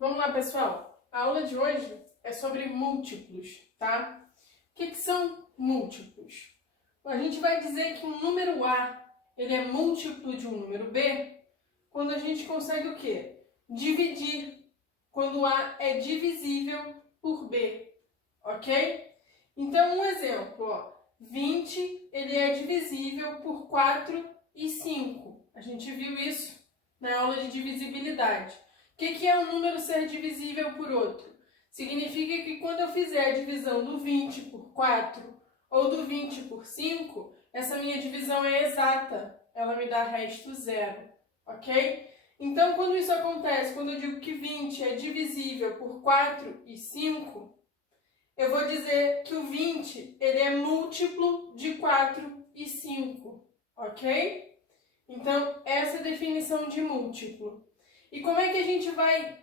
Vamos lá, pessoal. A aula de hoje é sobre múltiplos, tá? O que são múltiplos? A gente vai dizer que um número A ele é múltiplo de um número B quando a gente consegue o quê? Dividir. Quando A é divisível por B, ok? Então, um exemplo, ó. 20 ele é divisível por 4 e 5. A gente viu isso na aula de divisibilidade. O que é um número ser divisível por outro? Significa que quando eu fizer a divisão do 20 por 4 ou do 20 por 5, essa minha divisão é exata. Ela me dá resto zero, ok? Então, quando isso acontece, quando eu digo que 20 é divisível por 4 e 5, eu vou dizer que o 20 ele é múltiplo de 4 e 5, ok? Então, essa é a definição de múltiplo. E como é que a gente vai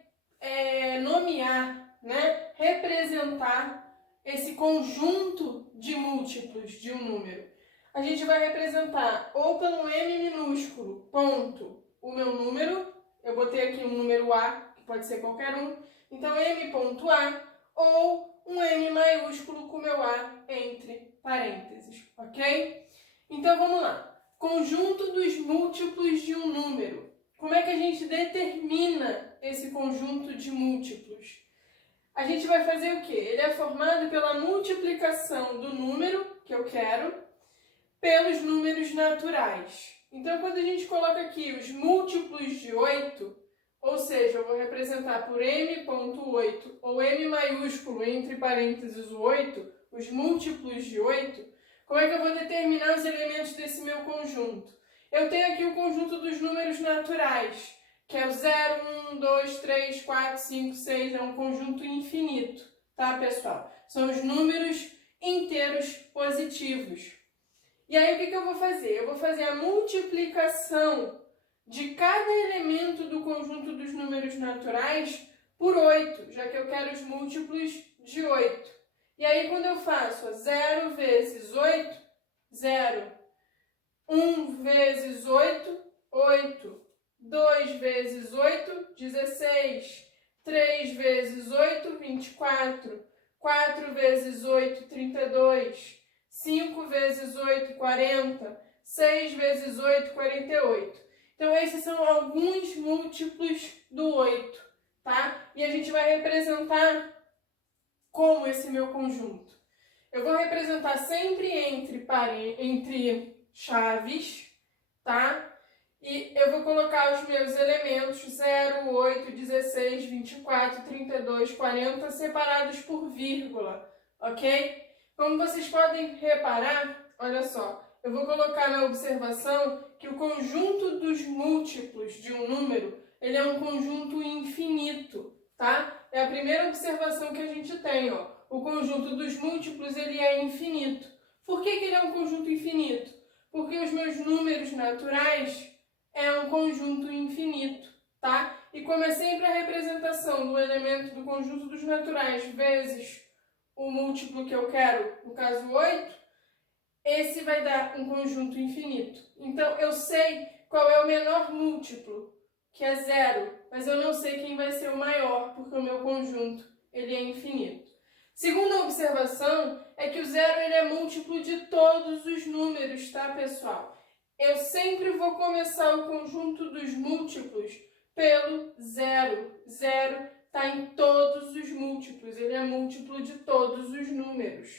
nomear, né, representar esse conjunto de múltiplos de um número? A gente vai representar ou pelo M minúsculo, ponto, o meu número. Eu botei aqui um número A, que pode ser qualquer um. Então, M ponto A, ou um M maiúsculo com meu A entre parênteses, ok? Então, vamos lá. Conjunto dos múltiplos de um número. Como é que a gente determina esse conjunto de múltiplos? A gente vai fazer o quê? Ele é formado pela multiplicação do número que eu quero pelos números naturais. Então, quando a gente coloca aqui os múltiplos de 8, ou seja, eu vou representar por M.8 ou M maiúsculo entre parênteses o 8, os múltiplos de 8, como é que eu vou determinar os elementos desse meu conjunto? Eu tenho aqui o conjunto dos números naturais, que é o 0, 1, 2, 3, 4, 5, 6, é um conjunto infinito, tá, pessoal? São os números inteiros positivos. E aí, o que eu vou fazer? Eu vou fazer a multiplicação de cada elemento do conjunto dos números naturais por 8, já que eu quero os múltiplos de 8. E aí, quando eu faço 0 vezes 8, 0. 1 vezes 8, 8. 2 vezes 8, 16. 3 vezes 8, 24. 4 vezes 8, 32. 5 vezes 8, 40. 6 vezes 8, 48. Então, esses são alguns múltiplos do 8, tá? E a gente vai representar como esse meu conjunto. Eu vou representar sempre entre chaves, tá? E eu vou colocar os meus elementos 0, 8, 16, 24, 32, 40 separados por vírgula, ok? Como vocês podem reparar, olha só, eu vou colocar na observação que o conjunto dos múltiplos de um número, ele é um conjunto infinito, tá? É a primeira observação que a gente tem, ó. O conjunto dos múltiplos, ele é infinito. Por que ele é um conjunto infinito? Porque os meus números naturais é um conjunto infinito, tá? E como é sempre a representação do elemento do conjunto dos naturais vezes o múltiplo que eu quero, no caso 8, esse vai dar um conjunto infinito. Então, eu sei qual é o menor múltiplo, que é 0, mas eu não sei quem vai ser o maior, porque o meu conjunto ele é infinito. Segunda observação é que o 0 ele é múltiplo de todos os números, tá, pessoal? Eu sempre vou começar o conjunto dos múltiplos pelo 0. 0 está em todos os múltiplos, ele é múltiplo de todos os números.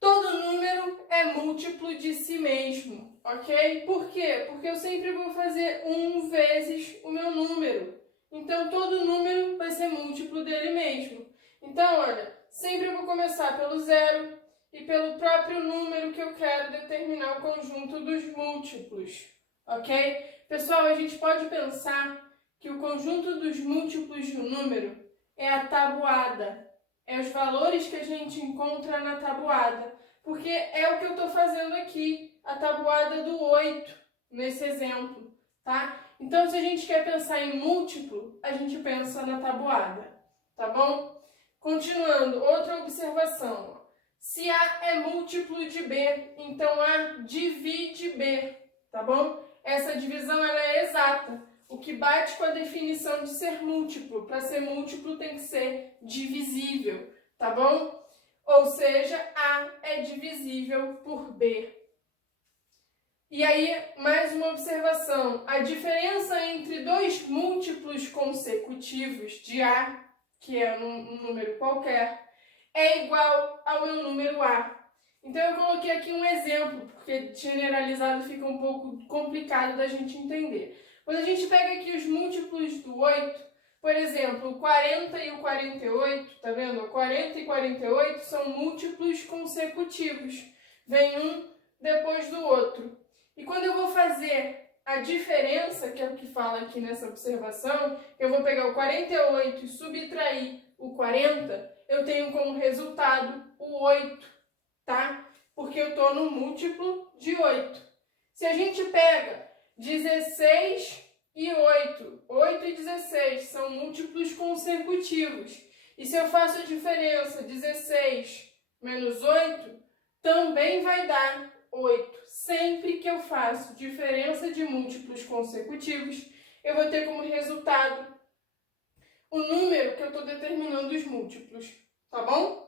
Todo número é múltiplo de si mesmo, ok? Por quê? Porque eu sempre vou fazer 1 vezes o meu número. Então, todo número vai ser múltiplo dele mesmo. Então, olha, sempre eu vou começar pelo 0 e pelo próprio número que eu quero determinar o conjunto dos múltiplos, ok? Pessoal, a gente pode pensar que o conjunto dos múltiplos de um número é a tabuada, é os valores que a gente encontra na tabuada, porque é o que eu estou fazendo aqui, a tabuada do 8, nesse exemplo, tá? Então, se a gente quer pensar em múltiplo, a gente pensa na tabuada, tá bom? Continuando, outra observação. Se A é múltiplo de B, então A divide B, tá bom? Essa divisão ela é exata. O que bate com a definição de ser múltiplo. Para ser múltiplo tem que ser divisível, tá bom? Ou seja, A é divisível por B. E aí, mais uma observação. A diferença entre dois múltiplos consecutivos de A, que é um número qualquer, é igual ao meu número A. Então, eu coloquei aqui um exemplo, porque generalizado fica um pouco complicado da gente entender. Quando a gente pega aqui os múltiplos do 8, por exemplo, o 40 e o 48, tá vendo? O 40 e 48 são múltiplos consecutivos. Vem um depois do outro. E quando eu vou fazer a diferença, que é o que fala aqui nessa observação, eu vou pegar o 48 e subtrair o 40, eu tenho como resultado o 8, tá? Porque eu estou no múltiplo de 8. Se a gente pega 16 e 8, 8 e 16 são múltiplos consecutivos. E se eu faço a diferença 16 menos 8, também vai dar 8. Sempre que eu faço diferença de múltiplos consecutivos, eu vou ter como resultado o número que eu estou determinando os múltiplos, tá bom?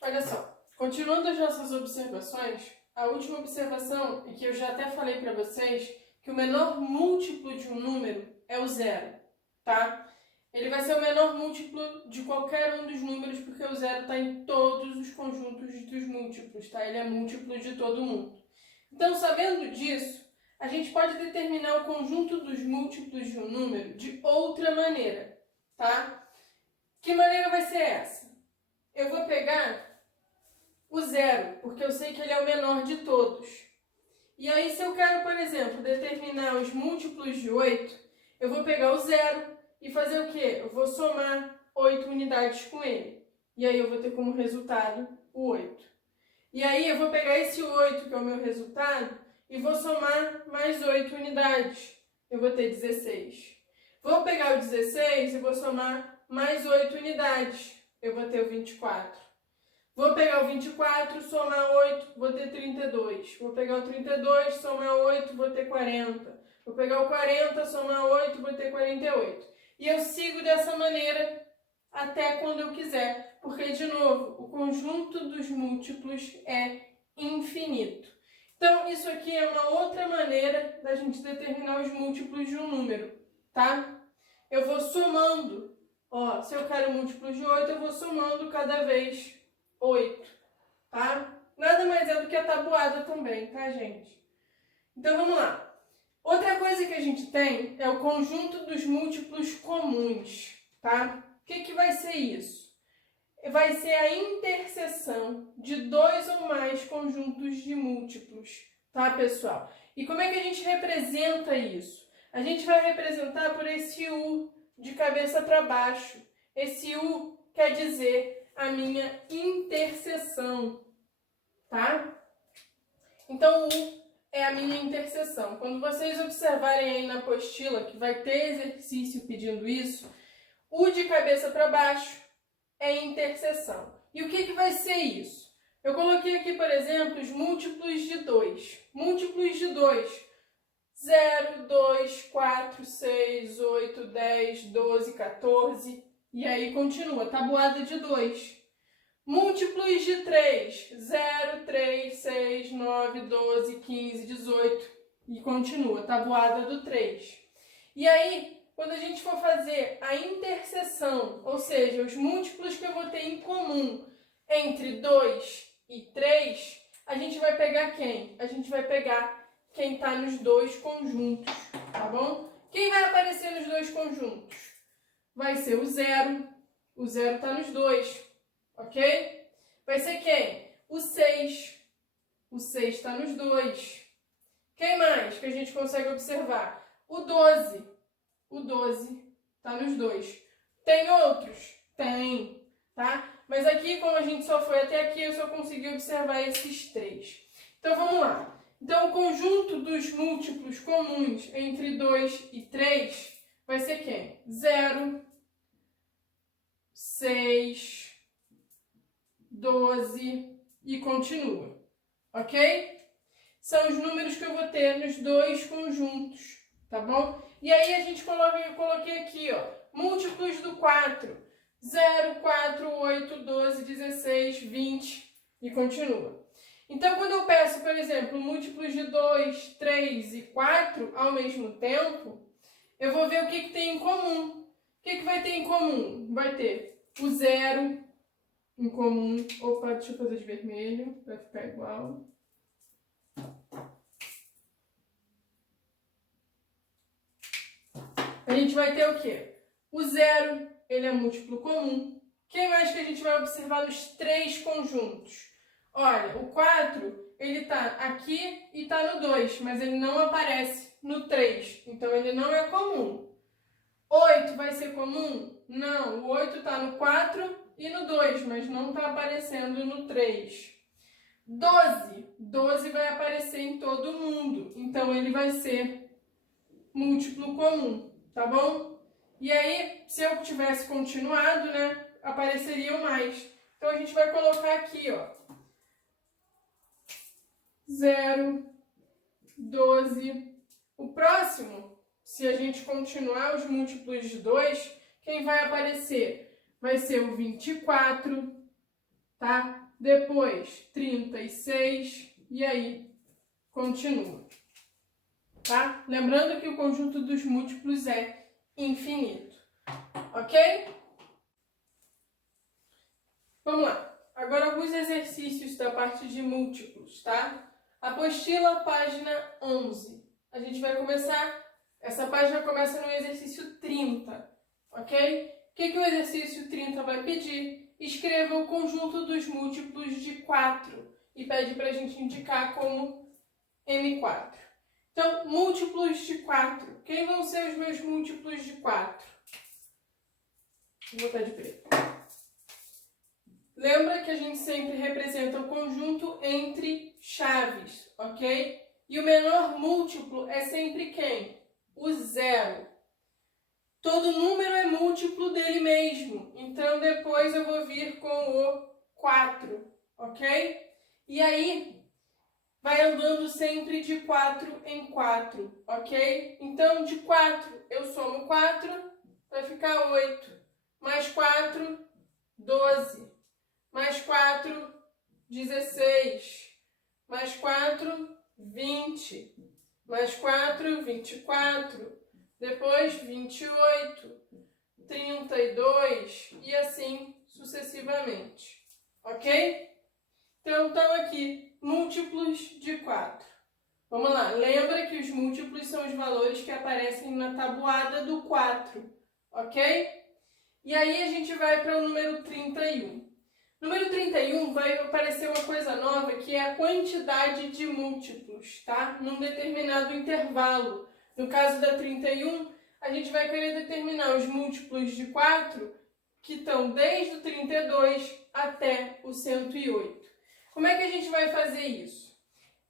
Olha só, continuando as nossas observações, a última observação é que eu já até falei para vocês que o menor múltiplo de um número é o zero, tá? Ele vai ser o menor múltiplo de qualquer um dos números, porque o zero está em todos os conjuntos dos múltiplos, tá? Ele é múltiplo de todo mundo. Então, sabendo disso, a gente pode determinar o conjunto dos múltiplos de um número de outra maneira, tá? Que maneira vai ser essa? Eu vou pegar o zero, porque eu sei que ele é o menor de todos. E aí, se eu quero, por exemplo, determinar os múltiplos de 8, eu vou pegar o zero e fazer o quê? Eu vou somar 8 unidades com ele. E aí eu vou ter como resultado o 8. E aí eu vou pegar esse 8, que é o meu resultado, e vou somar mais 8 unidades. Eu vou ter 16. Vou pegar o 16 e vou somar mais 8 unidades. Eu vou ter o 24. Vou pegar o 24, somar 8, vou ter 32. Vou pegar o 32, somar 8, vou ter 40. Vou pegar o 40, somar 8, vou ter 48. E eu sigo dessa maneira até quando eu quiser, porque, de novo, o conjunto dos múltiplos é infinito. Então, isso aqui é uma outra maneira da gente determinar os múltiplos de um número, tá? Eu vou somando. Ó, se eu quero múltiplos de 8, eu vou somando cada vez 8, tá? Nada mais é do que a tabuada também, tá, gente? Então, vamos lá. Outra coisa que a gente tem é o conjunto dos múltiplos comuns, tá? O que vai ser isso? Vai ser a interseção de dois ou mais conjuntos de múltiplos, tá, pessoal? E como é que a gente representa isso? A gente vai representar por esse U de cabeça para baixo. Esse U quer dizer a minha interseção, tá? Então, o U é a minha interseção. Quando vocês observarem aí na apostila, que vai ter exercício pedindo isso, U de cabeça para baixo é interseção. E o que vai ser isso? Eu coloquei aqui, por exemplo, os múltiplos de 2. Múltiplos de 2. 0, 2, 4, 6, 8, 10, 12, 14. E aí continua, tabuada de 2. Múltiplos de 3, 0, 3, 6, 9, 12, 15, 18 e continua, tabuada do 3. E aí, quando a gente for fazer a interseção, ou seja, os múltiplos que eu vou ter em comum entre 2 e 3, a gente vai pegar quem? A gente vai pegar quem está nos dois conjuntos, tá bom? Quem vai aparecer nos dois conjuntos? Vai ser o 0 está nos dois. Ok? Vai ser quem? O 6. O 6 está nos dois. Quem mais que a gente consegue observar? O 12. O 12 está nos dois. Tem outros? Tem, tá? Mas aqui, como a gente só foi até aqui, eu só consegui observar esses 3. Então, vamos lá. Então, o conjunto dos múltiplos comuns entre 2 e 3 vai ser quem? 0, 6... 12 e continua, ok? São os números que eu vou ter nos dois conjuntos, tá bom? E aí eu coloquei aqui, ó, múltiplos do 4. 0, 4, 8, 12, 16, 20 e continua. Então, quando eu peço, por exemplo, múltiplos de 2, 3 e 4 ao mesmo tempo, eu vou ver o que tem em comum. O que vai ter em comum? Vai ter o 0 em comum. Opa, deixa eu fazer de vermelho, vai ficar igual. A gente vai ter o quê? O 0, ele é múltiplo comum. Quem mais que a gente vai observar nos três conjuntos? Olha, o 4, ele está aqui e está no 2, mas ele não aparece no 3, então ele não é comum. 8 vai ser comum? Não, o 8 está no 4 e no 2, mas não está aparecendo no 3. 12 vai aparecer em todo mundo, então ele vai ser múltiplo comum, tá bom? E aí, se eu tivesse continuado, né, apareceriam mais. Então, a gente vai colocar aqui, ó, 0, 12. O próximo, se a gente continuar os múltiplos de 2, quem vai aparecer? Vai ser o 24, tá? Depois, 36, e aí, continua, tá? Lembrando que o conjunto dos múltiplos é infinito, ok? Vamos lá. Agora, alguns exercícios da parte de múltiplos, tá? Apostila, página 11. A gente vai começar, essa página começa no exercício 30, ok? O que o exercício 30 vai pedir? Escreva o conjunto dos múltiplos de 4 e pede para a gente indicar como M4. Então, múltiplos de 4. Quem vão ser os meus múltiplos de 4? Vou botar de preto. Lembra que a gente sempre representa o conjunto entre chaves, ok? E o menor múltiplo é sempre quem? O 0. Todo número é múltiplo dele mesmo, então depois eu vou vir com o 4, ok? E aí, vai andando sempre de 4 em 4, ok? Então, de 4, eu somo 4, vai ficar 8. Mais 4, 12. Mais 4, 16. Mais 4, 20. Mais 4, 24. Depois, 28. 32. E assim sucessivamente. Ok? Então, estão aqui múltiplos de 4. Vamos lá. Lembra que os múltiplos são os valores que aparecem na tabuada do 4. Ok? E aí, a gente vai para o número 31. Número 31 vai aparecer uma coisa nova, que é a quantidade de múltiplos, tá? Num determinado intervalo. No caso da 31, a gente vai querer determinar os múltiplos de 4, que estão desde o 32 até o 108. Como é que a gente vai fazer isso?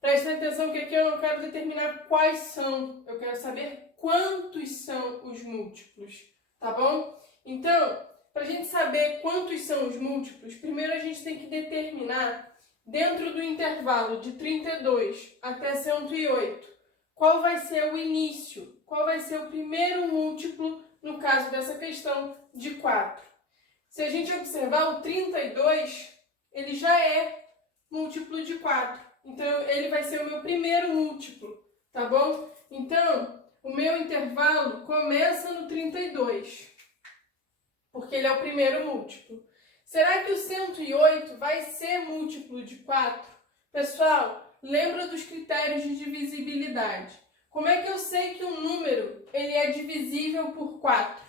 Presta atenção que aqui eu não quero determinar quais são, eu quero saber quantos são os múltiplos, tá bom? Então, para a gente saber quantos são os múltiplos, primeiro a gente tem que determinar, dentro do intervalo de 32 até 108, qual vai ser o início, qual vai ser o primeiro múltiplo, no caso dessa questão de 4. Se a gente observar, o 32, ele já é múltiplo de 4, então ele vai ser o meu primeiro múltiplo, tá bom? Então, o meu intervalo começa no 32. Porque ele é o primeiro múltiplo. Será que o 108 vai ser múltiplo de 4? Pessoal, lembra dos critérios de divisibilidade. Como é que eu sei que um número ele é divisível por 4?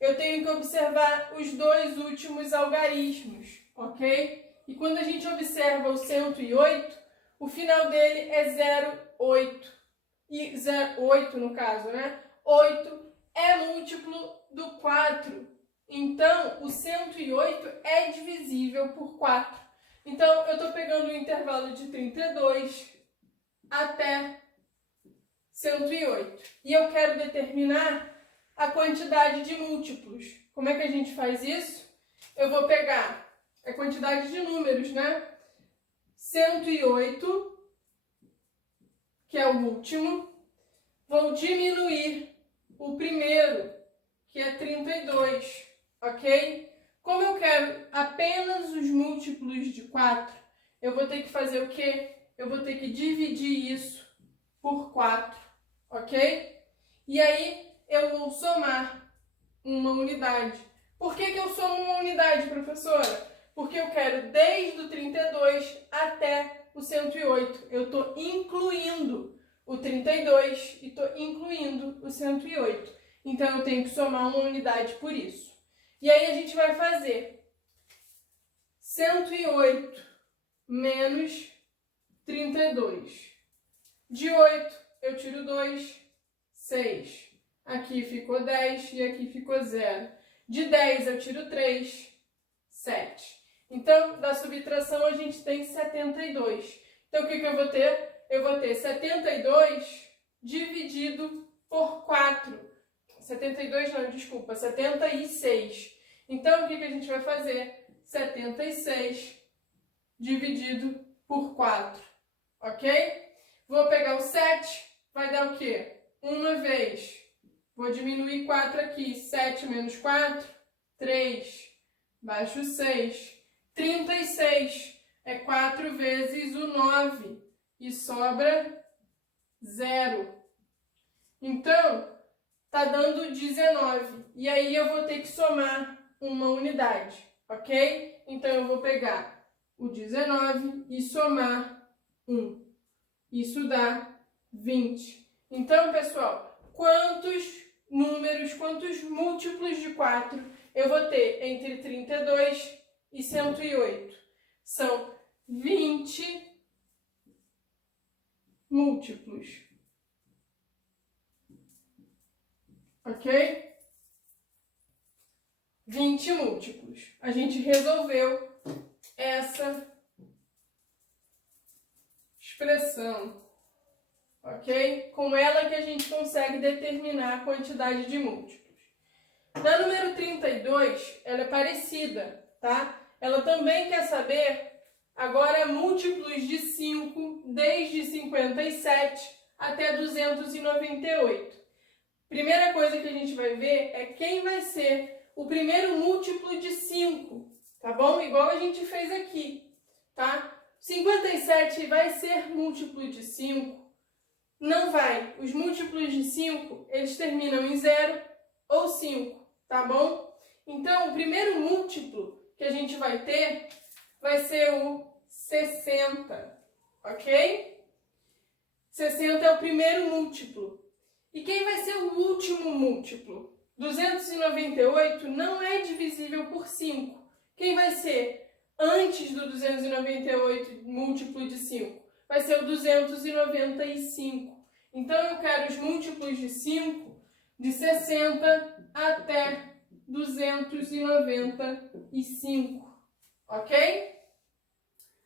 Eu tenho que observar os dois últimos algarismos, ok? E quando a gente observa o 108, o final dele é 0,8. E 0,8 no caso, né? 8 é múltiplo do 4. Então, o 108 é divisível por 4. Então, eu estou pegando o intervalo de 32 até 108. E eu quero determinar a quantidade de múltiplos. Como é que a gente faz isso? Eu vou pegar é quantidade de números, né? 108, que é o último, vou diminuir o primeiro, que é 32, ok? Como eu quero apenas os múltiplos de 4, eu vou ter que fazer o quê? Eu vou ter que dividir isso por 4, ok? E aí eu vou somar uma unidade. Por que eu somo uma unidade, professora? Porque eu quero desde o 32 até o 108. Eu estou incluindo o 32 e estou incluindo o 108. Então, eu tenho que somar uma unidade por isso. E aí, a gente vai fazer 108 menos 32. De 8, eu tiro 2, 6. Aqui ficou 10 e aqui ficou 0. De 10, eu tiro 3, 7. Então, da subtração, a gente tem 72. Então, o que eu vou ter? Eu vou ter 72 dividido por 4. 72 não, desculpa, 76. Então, o que a gente vai fazer? 76 dividido por 4, ok? Vou pegar o 7, vai dar o quê? Uma vez. Vou diminuir 4 aqui. 7 menos 4, 3. Baixo 6. 36 é 4 vezes o 9. E sobra 0. Então, tá dando 19. E aí eu vou ter que somar uma unidade, ok? Então, eu vou pegar o 19 e somar 1. Isso dá 20. Então, pessoal, quantos números, quantos múltiplos de 4 eu vou ter entre 32 e 108? São 20 múltiplos. Ok? 20 múltiplos. A gente resolveu essa expressão. Ok? Com ela que a gente consegue determinar a quantidade de múltiplos. Na número 32, ela é parecida, tá? Ela também quer saber agora múltiplos de 5, desde 57 até 298. Primeira coisa que a gente vai ver é quem vai ser o primeiro múltiplo de 5, tá bom? Igual a gente fez aqui, tá? 57 vai ser múltiplo de 5? Não vai. Os múltiplos de 5, eles terminam em 0 ou 5, tá bom? Então, o primeiro múltiplo que a gente vai ter vai ser o 60, ok? 60 é o primeiro múltiplo. E quem vai ser o último múltiplo? 298 não é divisível por 5. Quem vai ser antes do 298 múltiplo de 5? Vai ser o 295. Então, eu quero os múltiplos de 5 de 60 até 295, ok?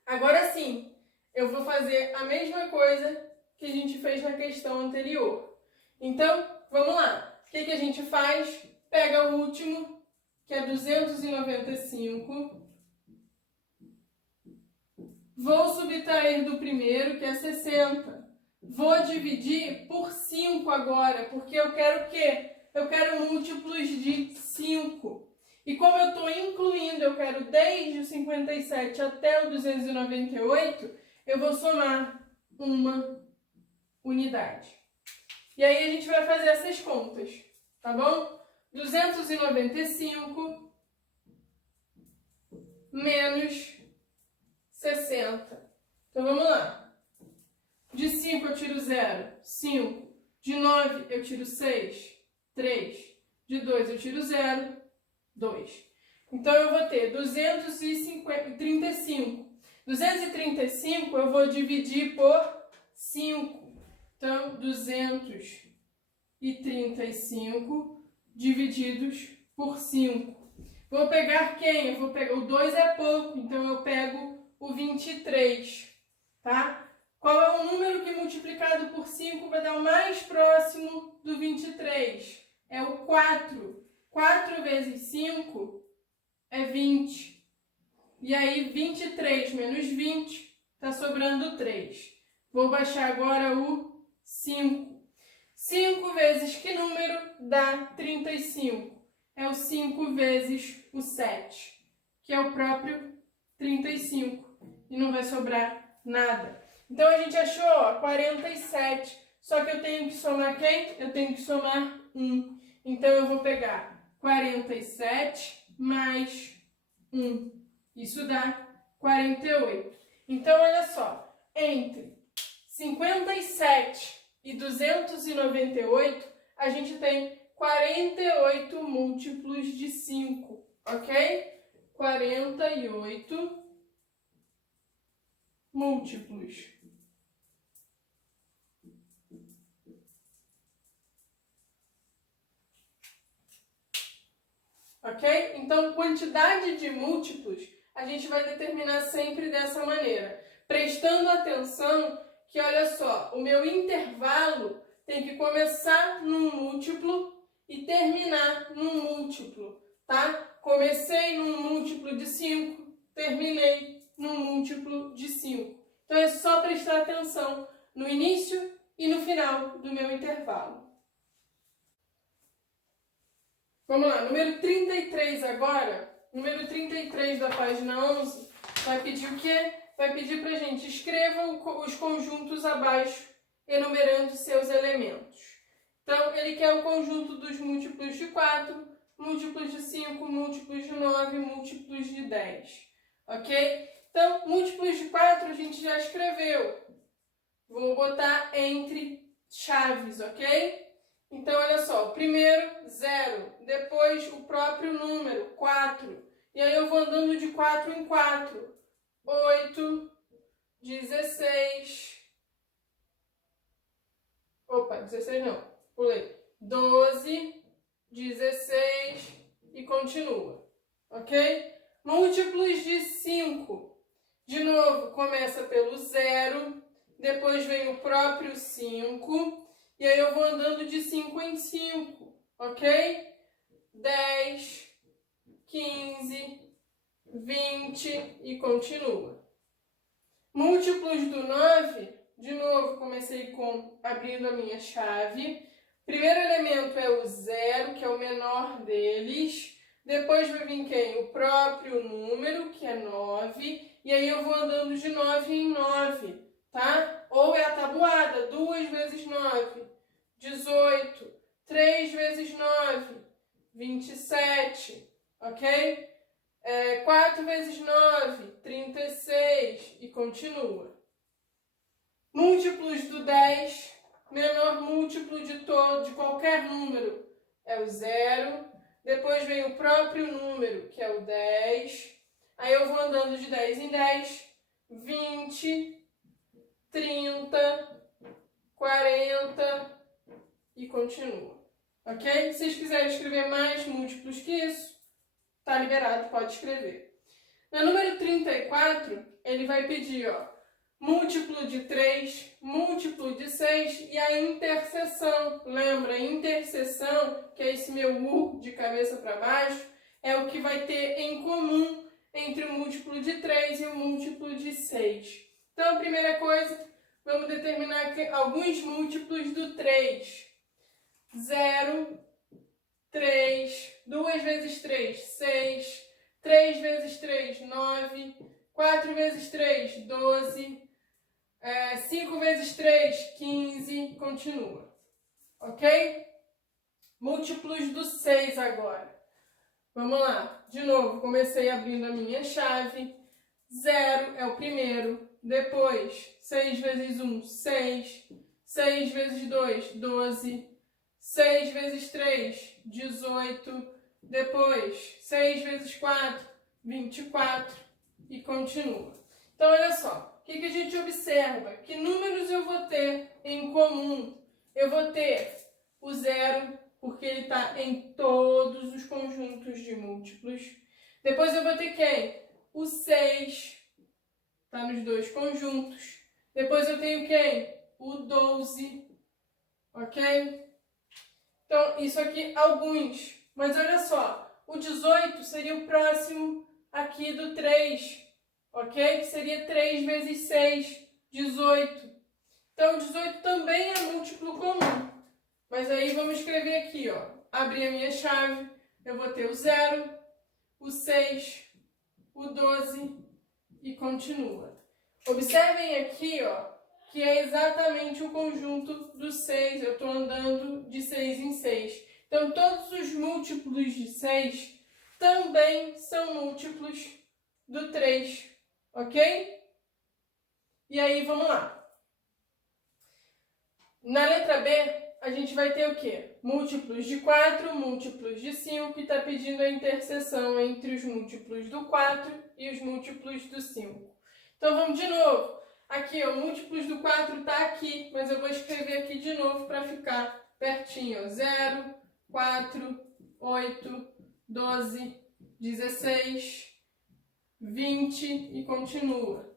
Agora sim, eu vou fazer a mesma coisa que a gente fez na questão anterior. Então, vamos lá. O que a gente faz? Pega o último, que é 295. Vou subtrair do primeiro, que é 60. Vou dividir por 5 agora, porque eu quero o quê? Eu quero múltiplos de 5. E como eu estou incluindo, eu quero desde o 57 até o 298, eu vou somar uma unidade. E aí a gente vai fazer essas contas, tá bom? 295 menos 60. Então vamos lá. De 5 eu tiro 0, 5. De 9 eu tiro 6, 3. De 2 eu tiro 0, 2. Então eu vou ter 235. 235 eu vou dividir por 5. Então, 235 divididos por 5. Vou pegar quem? Eu vou pegar o 2 é pouco, então eu pego o 23, tá? Qual é o número que multiplicado por 5 vai dar o mais próximo do 23? É o 4. 4 vezes 5 é 20. E aí, 23 menos 20, está sobrando 3. Vou baixar agora o 5. 5 vezes que número dá 35? É o 5 vezes o 7, que é o próprio 35. E não vai sobrar nada. Então, a gente achou, ó, 47. Só que eu tenho que somar quem? Eu tenho que somar 1. Então, eu vou pegar 47 mais 1. Isso dá 48. Então, olha só. Entre 57 e 298, a gente tem 48 múltiplos de 5, ok? 48 múltiplos. Ok? Então, quantidade de múltiplos a gente vai determinar sempre dessa maneira. Prestando atenção que, olha só, o meu intervalo tem que começar num múltiplo e terminar num múltiplo, tá? Comecei num múltiplo de 5, terminei num múltiplo de 5. Então, é só prestar atenção no início e no final do meu intervalo. Vamos lá, número 33 agora. Número 33 da página 11 vai pedir o quê? Vai pedir para a gente escreva os conjuntos abaixo, enumerando seus elementos. Então, ele quer o conjunto dos múltiplos de 4, múltiplos de 5, múltiplos de 9, múltiplos de 10. Ok? Então, múltiplos de 4 a gente já escreveu. Vou botar entre chaves, ok? Então, olha só, o primeiro, 0, depois o próprio número, 4. E aí eu vou andando de 4 em 4. 8, 16... Opa, 16 não, pulei. 12, 16 e continua, ok? Múltiplos de 5. De novo, começa pelo 0, depois vem o próprio 5... E aí eu vou andando de 5 em 5, ok? 10, 15, 20 e continua. Múltiplos do 9, de novo, comecei abrindo a minha chave. Primeiro elemento é o 0, que é o menor deles. Depois vai vir quem? O próprio número, que é 9. E aí eu vou andando de 9 em 9, tá? Ou é a tabuada, 2 vezes 9. 18, 3 vezes 9, 27, ok? 4 vezes 9, 36 e continua. Múltiplos do 10, menor múltiplo de qualquer número é o 0. Depois vem o próprio número, que é o 10. Aí eu vou andando de 10 em 10, 20, 30, 40... e continua, ok? Se vocês quiserem escrever mais múltiplos que isso, tá liberado, pode escrever. No número 34, ele vai pedir, ó, múltiplo de 3, múltiplo de 6 e a interseção. Lembra, interseção, que é esse meu U de cabeça para baixo, é o que vai ter em comum entre o múltiplo de 3 e o múltiplo de 6. Então, a primeira coisa, vamos determinar alguns múltiplos do 3. 0, 3, 2 vezes 3, 6, 3 vezes 3, 9, 4 vezes 3, 12, 5 vezes 3, 15, continua, ok? Múltiplos do 6 agora. Vamos lá, de novo, comecei abrindo a minha chave. 0 é o primeiro, depois 6 vezes 1, 6, 6 vezes 2, 12, 6 vezes 3, 18, depois 6 vezes 4, 24 e continua. Então, olha só, o que a gente observa? Que números eu vou ter em comum? Eu vou ter o 0, porque ele está em todos os conjuntos de múltiplos. Depois eu vou ter quem? O 6, está nos dois conjuntos. Depois eu tenho quem? O 12, ok? Então, isso aqui, alguns. Mas olha só, o 18 seria o próximo aqui do 3, ok? Que seria 3 vezes 6, 18. Então, 18 também é múltiplo comum. Mas aí vamos escrever aqui, ó. Abrir a minha chave, eu vou ter o 0, o 6, o 12 e continua. Observem aqui, ó, que é exatamente o conjunto do 6. Eu estou andando de 6 em 6. Então, todos os múltiplos de 6 também são múltiplos do 3, ok? E aí, vamos lá. Na letra B, a gente vai ter o quê? Múltiplos de 4, múltiplos de 5, e está pedindo a interseção entre os múltiplos do 4 e os múltiplos do 5. Então, vamos de novo. Aqui, ó, múltiplos do 4 está aqui, mas eu vou escrever aqui de novo para ficar pertinho. Ó. 0, 4, 8, 12, 16, 20 e continua.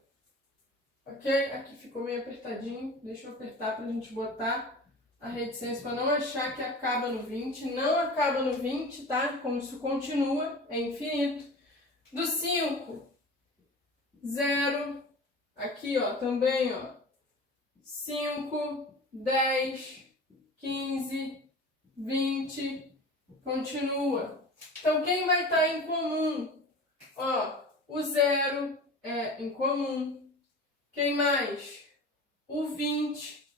Ok? Aqui ficou meio apertadinho. Deixa eu apertar para a gente botar a reticência para não achar que acaba no 20. Não acaba no 20, tá? Como isso continua, é infinito. Do 5, 0. Aqui, ó, também, ó. 5, 10, 15, 20. Continua. Então, quem vai estar em comum? Ó, o 0 é em comum. Quem mais? O 20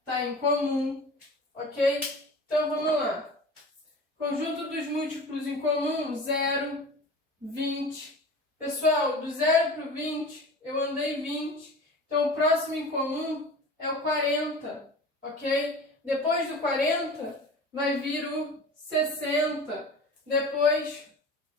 está em comum, ok? Então, vamos lá. Conjunto dos múltiplos em comum, 0, 20. Pessoal, do 0 para o 20, eu andei 20. Então, o próximo em comum é o 40, ok? Depois do 40, vai vir o 60. Depois,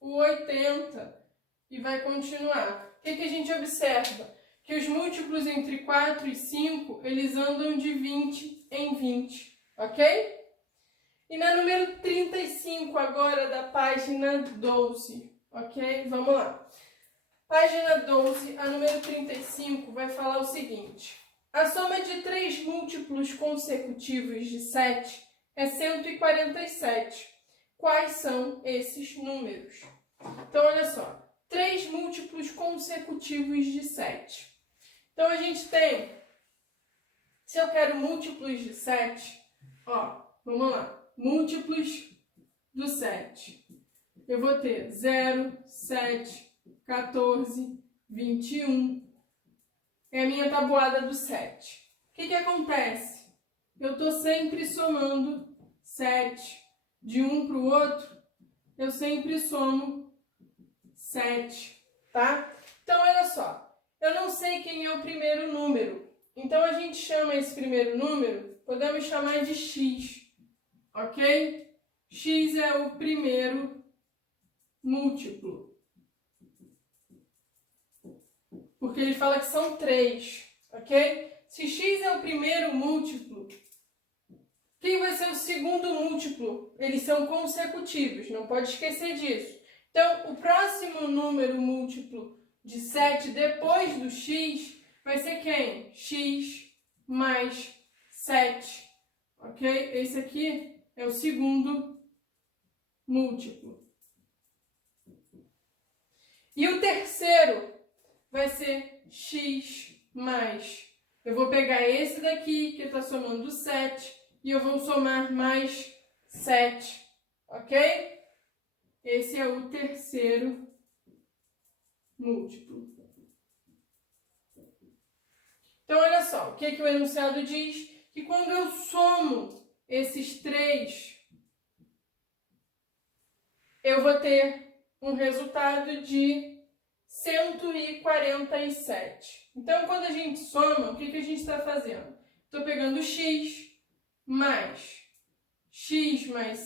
o 80. E vai continuar. O que a gente observa? Que os múltiplos entre 4 e 5, eles andam de 20 em 20, ok? E na número 35 agora da página 12, ok? Vamos lá. Página 12, a número 35, vai falar o seguinte. A soma de 3 múltiplos consecutivos de 7 é 147. Quais são esses números? Então, olha só. 3 múltiplos consecutivos de 7. Então, a gente tem, se eu quero múltiplos de 7, ó, vamos lá, múltiplos do 7. Eu vou ter 0, 7, 14, 21. É a minha tabuada do 7. O que acontece? Eu estou sempre somando 7. De um para o outro, eu sempre somo 7, tá? Então, olha só. Eu não sei quem é o primeiro número. Então, a gente chama esse primeiro número, podemos chamar de x, ok? X é o primeiro múltiplo. Porque ele fala que são 3, ok? Se x é o primeiro múltiplo, quem vai ser o segundo múltiplo? Eles são consecutivos, não pode esquecer disso. Então, o próximo número múltiplo de 7 depois do x vai ser quem? X mais 7, ok? Esse aqui é o segundo múltiplo. E o terceiro vai ser x mais. Eu vou pegar esse daqui, que está somando 7, e eu vou somar mais 7, ok? Esse é o terceiro múltiplo. Então, olha só, o que o enunciado diz? Que quando eu somo esses 3, eu vou ter um resultado de 147. Então, quando a gente soma, o que a gente está fazendo? Estou pegando x mais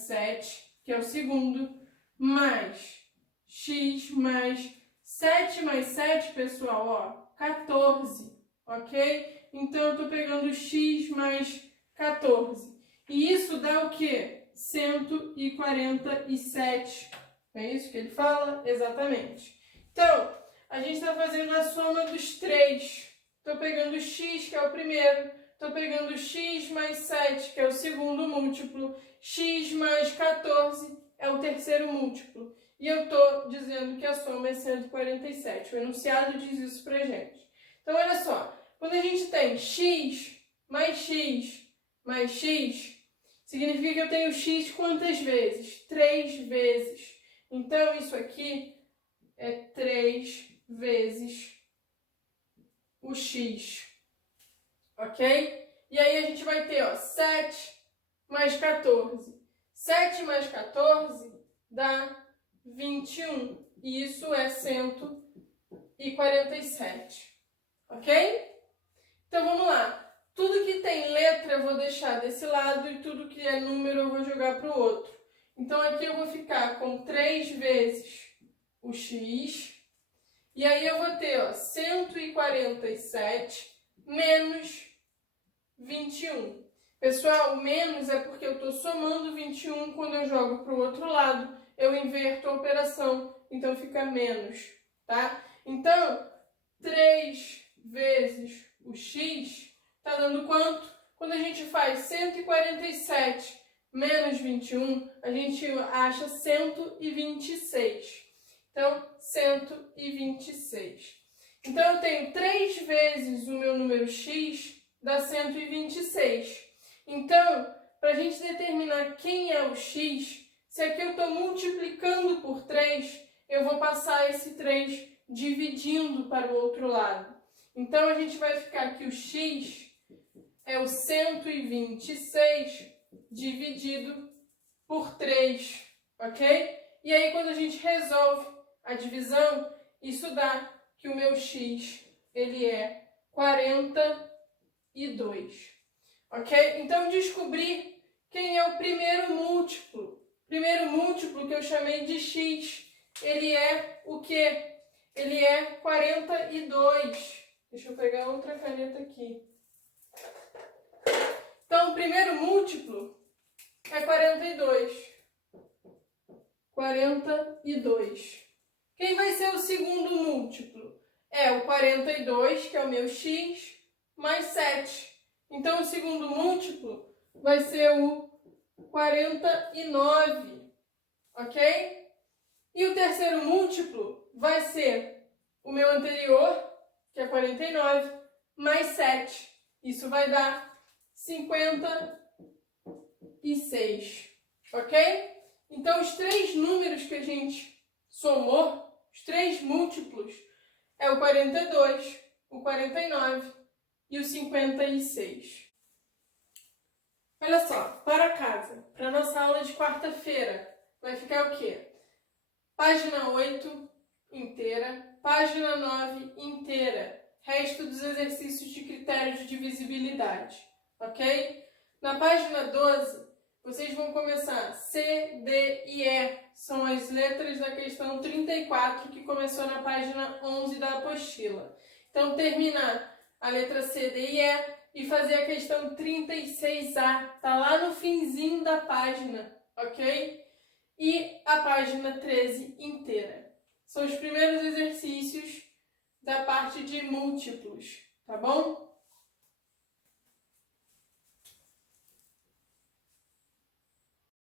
7, que é o segundo, mais x mais 7 mais 7, pessoal, ó, 14, ok? Então, eu estou pegando x mais 14. E isso dá o quê? 147. É isso que ele fala? Exatamente. Então, a gente está fazendo a soma dos 3. Estou pegando x, que é o primeiro. Estou pegando x mais 7, que é o segundo múltiplo. X mais 14 é o terceiro múltiplo. e eu estou dizendo que a soma é 147. O enunciado diz isso pra gente. Então, olha só, quando a gente tem x mais x mais x, significa que eu tenho x quantas vezes? 3 vezes. Então, isso aqui é 3 vezes o x, ok? E aí a gente vai ter, ó, 7 mais 14. 7 mais 14 dá 21. E isso é 147. Ok? Então vamos lá. Tudo que tem letra eu vou deixar desse lado e tudo que é número eu vou jogar para o outro. Então aqui eu vou ficar com 3 vezes o x. E aí eu vou ter, ó, 147 menos 21. Pessoal, menos é porque eu estou somando 21, quando eu jogo para o outro lado, eu inverto a operação, então fica menos, tá? Então, 3 vezes o x está dando quanto? Quando a gente faz 147 menos 21, a gente acha 126. Então, 126. Então, eu tenho 3 vezes o meu número x, dá 126. Então, para a gente determinar quem é o x, se aqui eu estou multiplicando por 3, eu vou passar esse 3 dividindo para o outro lado. Então, a gente vai ficar que o x é o 126 dividido por 3, ok? E aí, quando a gente resolve a divisão, isso dá que o meu x, ele é 42. Ok? Então, descobrir quem é o primeiro múltiplo. Primeiro múltiplo que eu chamei de x, ele é o quê? Ele é 42. Deixa eu pegar outra caneta aqui. Então, o primeiro múltiplo é 42. 42. Quem vai ser o segundo múltiplo? É o 42, que é o meu x, mais 7. Então, o segundo múltiplo vai ser o 49, ok? E o terceiro múltiplo vai ser o meu anterior, que é 49, mais 7. Isso vai dar 56, ok? Então, os 3 números que a gente somou, os 3 múltiplos, é o 42, o 49 e o 56. Olha só, para casa, para nossa aula de quarta-feira, vai ficar o quê? Página 8 inteira, página 9 inteira, resto dos exercícios de critérios de divisibilidade, ok? Na página 12, vocês vão começar C, D e E, são as letras da questão 34, que começou na página 11 da apostila. Então, terminar a letra C, D e E e fazer a questão 36A, tá lá no finzinho da página, ok? E a página 13 inteira. São os primeiros exercícios da parte de múltiplos, tá bom?